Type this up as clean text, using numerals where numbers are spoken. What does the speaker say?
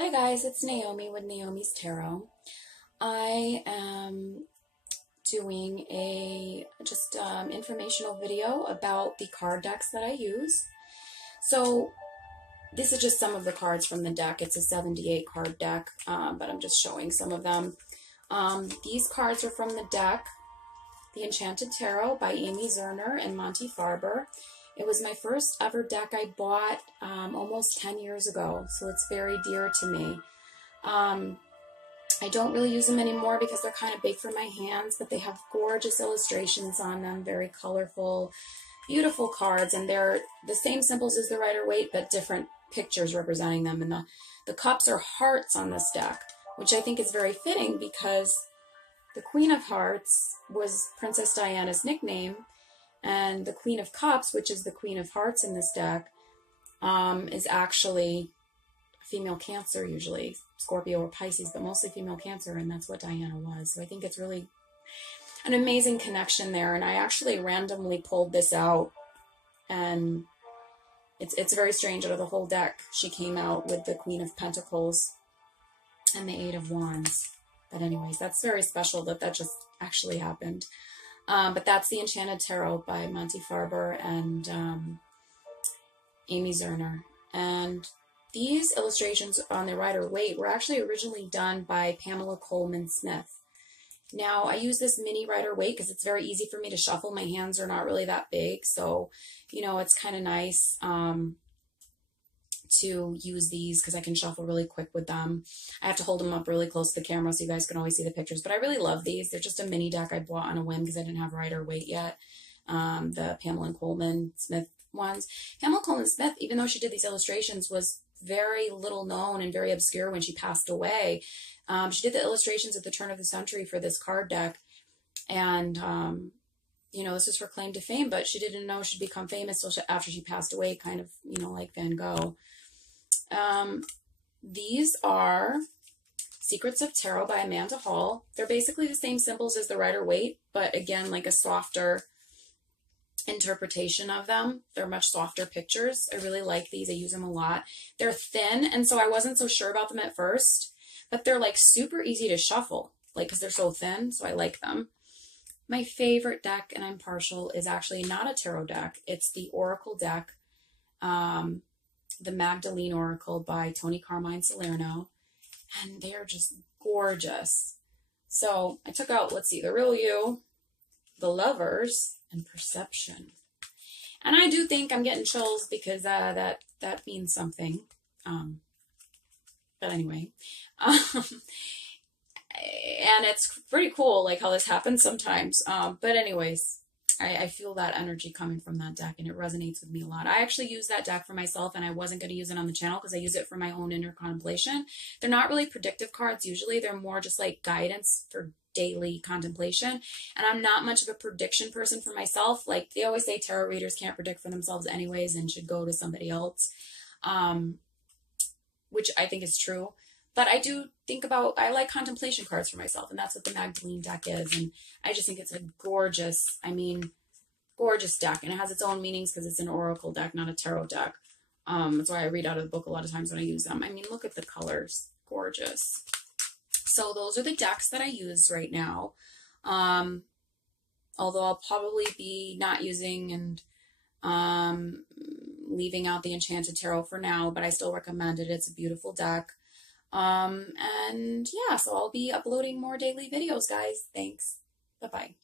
Hi guys, it's Naomi with Naomi's Tarot. I am doing a informational video about the card decks that I use. So this is just some of the cards from the deck. It's a 78 card deck, but I'm just showing some of them. These cards are from the deck, The Enchanted Tarot by Amy Zerner and Monty Farber. It was my first ever deck I bought almost 10 years ago, so it's very dear to me. I don't really use them anymore because they're kind of big for my hands, but they have gorgeous illustrations on them, very colorful, beautiful cards, and they're the same symbols as the Rider-Waite, but different pictures representing them. And the cups are hearts on this deck, which I think is very fitting because the Queen of Hearts was Princess Diana's nickname, and the Queen of Cups, which is the Queen of Hearts in this deck, is actually female Cancer, usually Scorpio or Pisces, but mostly female Cancer, and that's what Diana was. So I think it's really an amazing connection there. And I actually randomly pulled this out, and it's very strange. Out of the whole deck, she came out with the Queen of Pentacles and the Eight of Wands. But anyways, that's very special that just actually happened. But that's The Enchanted Tarot by Monty Farber and Amy Zerner. And these illustrations on the Rider-Waite were actually originally done by Pamela Coleman Smith. Now, I use this mini Rider-Waite because it's very easy for me to shuffle. My hands are not really that big, so, you know, it's kind of nice to use these because I can shuffle really quick with them. I have to hold them up really close to the camera so you guys can always see the pictures, but I really love these. They're just a mini deck I bought on a whim because I didn't have Rider-Waite yet, the Pamela Coleman Smith ones. Pamela Coleman Smith, even though she did these illustrations, was very little known and very obscure when she passed away. She did the illustrations at the turn of the century for this card deck, and you know, this was her claim to fame, but she didn't know she'd become famous till after she passed away, kind of, you know, like Van Gogh. These are Secrets of Tarot by Amanda Hall. They're basically the same symbols as the Rider-Waite, but again, like a softer interpretation of them. They're much softer pictures. I really like these. I use them a lot. They're thin, and so I wasn't so sure about them at first, but they're like super easy to shuffle, like because they're so thin, so I like them. My favorite deck, and I'm partial, is actually not a tarot deck. It's the Oracle deck, the Magdalene Oracle by Tony Carmine Salerno, and they're just gorgeous. So I took out, let's see, the Real You, the Lovers, and Perception. And I do think I'm getting chills because that means something. But anyway, and it's pretty cool, like how this happens sometimes. But anyways, I feel that energy coming from that deck, and it resonates with me a lot. I actually use that deck for myself, and I wasn't going to use it on the channel because I use it for my own inner contemplation. They're not really predictive cards usually. They're more just like guidance for daily contemplation. And I'm not much of a prediction person for myself. Like they always say, tarot readers can't predict for themselves anyways and should go to somebody else, which I think is true. But I do think about, I like contemplation cards for myself, and that's what the Magdalene deck is. And I just think it's a gorgeous, gorgeous deck. And it has its own meanings because it's an oracle deck, not a tarot deck. That's why I read out of the book a lot of times when I use them. I mean, look at the colors. Gorgeous. So those are the decks that I use right now. Although I'll probably be not using and leaving out the Enchanted Tarot for now, but I still recommend it. It's a beautiful deck. And yeah, so I'll be uploading more daily videos, guys. Thanks. Bye-bye.